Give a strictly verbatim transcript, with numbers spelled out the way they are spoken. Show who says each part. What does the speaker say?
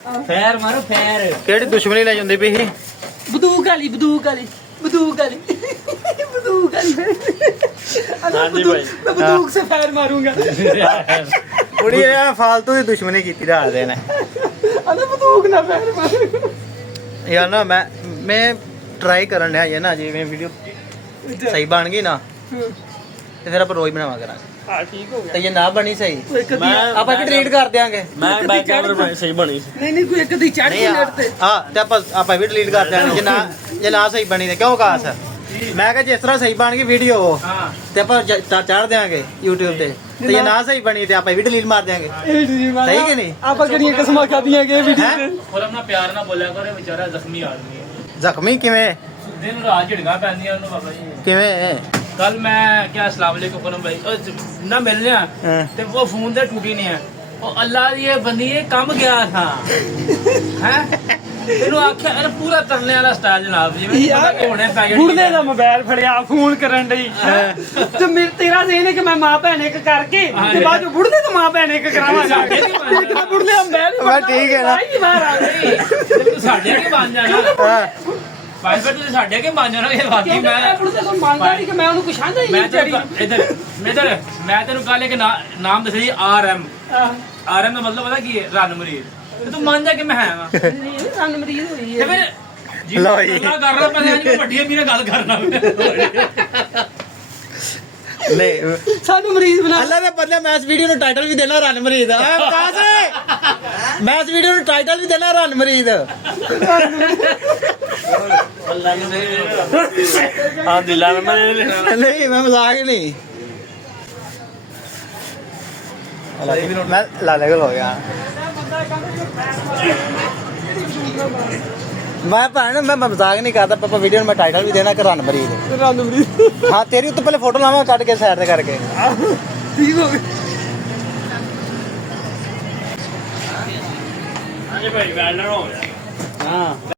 Speaker 1: Fire ਮਾਰੋ fire.
Speaker 2: ਕਿਹੜੀ ਦੁਸ਼ਮਣੀ ਲੈ ਜਾਂਦੀ ਪਈ ਸੀ?
Speaker 1: ਬੰਦੂਕ ਵਾਲੀ ਬੰਦੂਕ ਵਾਲੀ ਬੰਦੂਕ ਵਾਲੀ ਬੰਦੂਕ ਵਾਲੀ।
Speaker 2: ਹਾਂਜੀ ਭਾਈ
Speaker 1: मैं बंदूक से फायर मारूंगा।
Speaker 2: ਕੁੜੀ ਆ ਫਾਲਤੂ ਦੀ ਦੁਸ਼ਮਣੀ ਕੀਤੀ ਰਾਤ ਦੇ ਨੇ।
Speaker 1: अरे बंदूक ना फायर मारूंगा
Speaker 2: ਯਾਰ ਨਾ ਮੈਂ ਮੈਂ ਟਰਾਈ ਕਰਨ ਡਿਆ ਇਹ ਨਾ ਜਿਵੇਂ ਵੀਡੀਓ ਸਹੀ ਬਣ ਗਈ ਨਾ ਤੇ ਫਿਰ ਆਪਾਂ ਰੋਜ਼ ਬਣਾਵਾ ਕਰਾਂਗੇ।
Speaker 1: हाँ ठीक हो गया।
Speaker 2: ਤੇ ਜੇ ਨਾ ਬਣੀ ਸਹੀ
Speaker 1: मैं
Speaker 2: ਆਪਾਂ ਵੀ ਡਿਲੀਟ ਕਰ ਦਿਆਂਗੇ।
Speaker 3: ਮੈਂ ਬੈਕ ਕੈਮਰਾ ਸਹੀ ਬਣੀ
Speaker 1: नहीं नहीं कोई एक दी चढ़
Speaker 2: ਨਹੀਂ
Speaker 1: गई नेट ते।
Speaker 2: ਹਾਂ ਤੇ ਆਪਾਂ ਆਪਾਂ ਵੀ ਡਿਲੀਟ ਕਰ ਦਿਆਂਗੇ ਜੇ ਨਾ ਜੇ ਨਾ ਸਹੀ ਬਣੀ ਤੇ ਕਿਉਂ ਕਾਸ ਮੈਂ ਕਿਹਾ ਜਿਸ ਤਰ੍ਹਾਂ ਸਹੀ ਬਣ ਗਈ ਵੀਡੀਓ
Speaker 1: हाँ
Speaker 2: ਤੇ ਆਪਾਂ ਚੜ ਦਿਆਂਗੇ YouTube ਤੇ ਤੇ ਜੇ ਨਾ ਸਹੀ ਬਣੀ ਤੇ ਆਪਾਂ ਵੀ ਡਿਲੀਟ ਮਾਰ ਦਿਆਂਗੇ।
Speaker 1: सही
Speaker 2: कि नहीं?
Speaker 1: आप करिए कसम खादियां के वीडियो
Speaker 2: हैं?
Speaker 1: ਤੇ।
Speaker 3: और अपना प्यार ना बोलिया करे बेचारा जख्मी आदमी है।
Speaker 2: ਜ਼ਖਮੀ ਕਿਵੇਂ
Speaker 3: दिन रात झिड़का पैंदियां ਉਹਨੂੰ ਬਾਬਾ ਜੀ।
Speaker 2: ਕਿਵੇਂ
Speaker 3: कल मैं क्या अस्सलाम वालेकुम करम भाई ओ, ना मिलने
Speaker 2: हाँ।
Speaker 3: ते वो फोन ते टूटी नहीं है ओ अल्लाह दी ये बंदी ये कम गया था हैं ਇਹਨੂੰ ਆਖਿਆ ਅਰੇ ਪੂਰਾ ਤਰਲੇ ਵਾਲਾ ਸਟਾਈਲ ਜਨਾਬ ਜਿਵੇਂ ਪਤਾ ਕਿ ਹੁਣੇ ਪੈ ਗਿਆ
Speaker 1: ਬੁੜਨੇ ਦਾ ਮੋਬਾਈਲ ਫੜਿਆ ਫੋਨ ਕਰਨ ਲਈ ਤੇ ਮੇਰੇ ਤੇਰਾ ਸੇਨ ਹੈ ਕਿ ਮੈਂ ਮਾਂ ਭੈਣ ਇੱਕ ਕਰਕੇ ਤੇ ਬਾਅਦ ਚ ਬੁੜਨੇ ਤੋਂ ਮਾਂ ਭੈਣ ਇੱਕ ਕਰਾਵਾਂਗਾ। ਦੇਖਾ ਬੁੜਨੇ ਦਾ ਮੈਂ ਨਹੀਂ
Speaker 2: ਬਸ ਠੀਕ ਹੈ ਨਾ।
Speaker 1: ਬਾਹਰ ਆ ਗਈ
Speaker 3: ਤੂੰ ਸਾਡੇ ਕੇ ਬਣ ਜਾਣਾ
Speaker 2: ਹਾਂ
Speaker 3: ਭਾਈ ਫਿਰ ਤੁਸੀਂ ਸਾਡੇ ਕੇ ਬਣ ਜਾਣਾ ਇਹ ਵਾਕਈ
Speaker 1: ਮੈਂ
Speaker 3: ਮੈਂ
Speaker 1: ਬੁੜਨੇ ਤੋਂ ਮੰਗਦਾ ਨਹੀਂ ਕਿ ਮੈਂ ਉਹਨੂੰ ਕੁਛ ਆਂਦਾ ਹੀ
Speaker 3: ਮੈਂ
Speaker 1: ਨਹੀਂ ਵਿਚਾਰੀ
Speaker 3: ਤੈਨੂੰ ਇਧਰ ਇਧਰ ਮੈਂ ਤੈਨੂੰ ਕੱਲ ਇੱਕ ਨਾ- ਨਾਮ ਦੱਸਿਆ ਜੀ ਆਰ ਐਮ ਆਰ ਐਮ ਦਾ ਮਤਲਬ ਪਤਾ ਕੀ ਹੈ ਰਨ ਮਰੀਜ਼ ਤੇ ਤੂੰ ਮੰਨ ਜਾ ਕਿ ਮੈਂ ਹੈ ਵਾਂ ਤੇ
Speaker 1: ਨਹੀਂ ਰੰਨ ਮਰੀਜ਼ ਹੋਈ ਹੈ
Speaker 3: ਫਿਰ ਜੀ
Speaker 2: ਲਓ ਜੀ।
Speaker 3: ਗੱਲਾਂ ਕਰ ਰਿਹਾ ਮੈਂ ਜੀ ਵੱਡੀ ਅਮੀ ਨਾਲ ਗੱਲ ਕਰਨਾ
Speaker 2: ਨਹੀਂ
Speaker 1: ਸਾਨੂੰ ਮਰੀਜ਼ ਬਣਾ
Speaker 2: ਅੱਲਾ ਦੇ ਬਦਲੇ ਮੈਂ ਇਸ ਵੀਡੀਓ ਨੂੰ ਟਾਈਟਲ ਵੀ ਦੇਣਾ ਰਨ ਮਰੀਦ ਆ ਕਾਸ ਮੈਂ ਇਸ ਵੀਡੀਓ ਨੂੰ ਟਾਈਟਲ ਵੀ ਦੇਣਾ ਰਨ ਮਰੀਦ।
Speaker 3: ਹਾਂ ਦਿਲਾਂ ਮੈਂ
Speaker 2: ਨਹੀਂ ਮੈਂ ਮਜ਼ਾਕ ਹੀ ਨਹੀਂ ਮੈਂ ਲਾਲੇ ਕੋਲ ਹੋ ਗਿਆ ਮੈਂ ਭੈਣ ਮੈਂ ਮਜ਼ਾਕ ਨਹੀਂ ਕਰਦਾ ਪਾਪਾ ਵੀਡੀਓ ਨੂੰ ਮੈਂ ਟਾਈਟਲ ਵੀ ਦੇਣਾ ਕਿ ਰਨ ਮਰੀਦ।
Speaker 1: ਰੰਨ ਮਰੀਜ਼
Speaker 2: ਹਾਂ ਤੇਰੀ ਉੱਤੇ ਪਹਿਲੇ ਫੋਟੋ ਲਾਵਾਂ ਕੱਢ ਕੇ ਸਾਈਡ ਤੇ ਕਰਕੇ।
Speaker 1: ਠੀਕ ਹੋ ਗਿਆ।
Speaker 3: ਹਾਂਜੀ ਭਾਈ ਵੈਲਡਰ ਹੋ ਗਿਆ
Speaker 2: ਹਾਂ